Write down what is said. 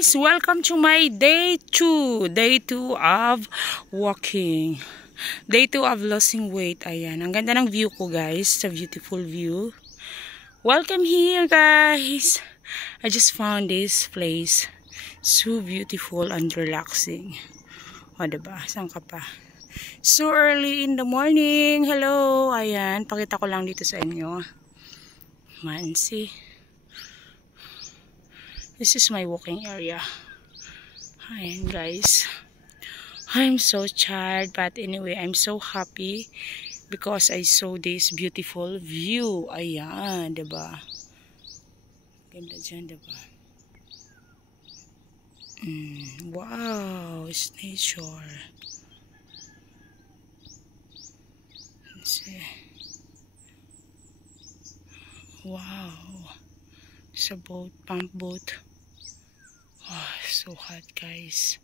guys! Welcome to my day 2. Day 2 of walking. Day 2 of losing weight. Ayan. Ang ganda ng view ko guys. It's a beautiful view. Welcome here guys. I just found this place. So beautiful and relaxing. O diba? Saan ka pa? So early in the morning. Hello. Ayan. Pakita ko lang dito sa inyo. See? This is my walking area. Ayan guys. I'm so tired, but anyway, I'm so happy because I saw this beautiful view. Ayan, diba? Ganda dyan, diba? Wow, it's nature. Let's see. Wow. It's a boat, pump boat. Oh, so hot guys.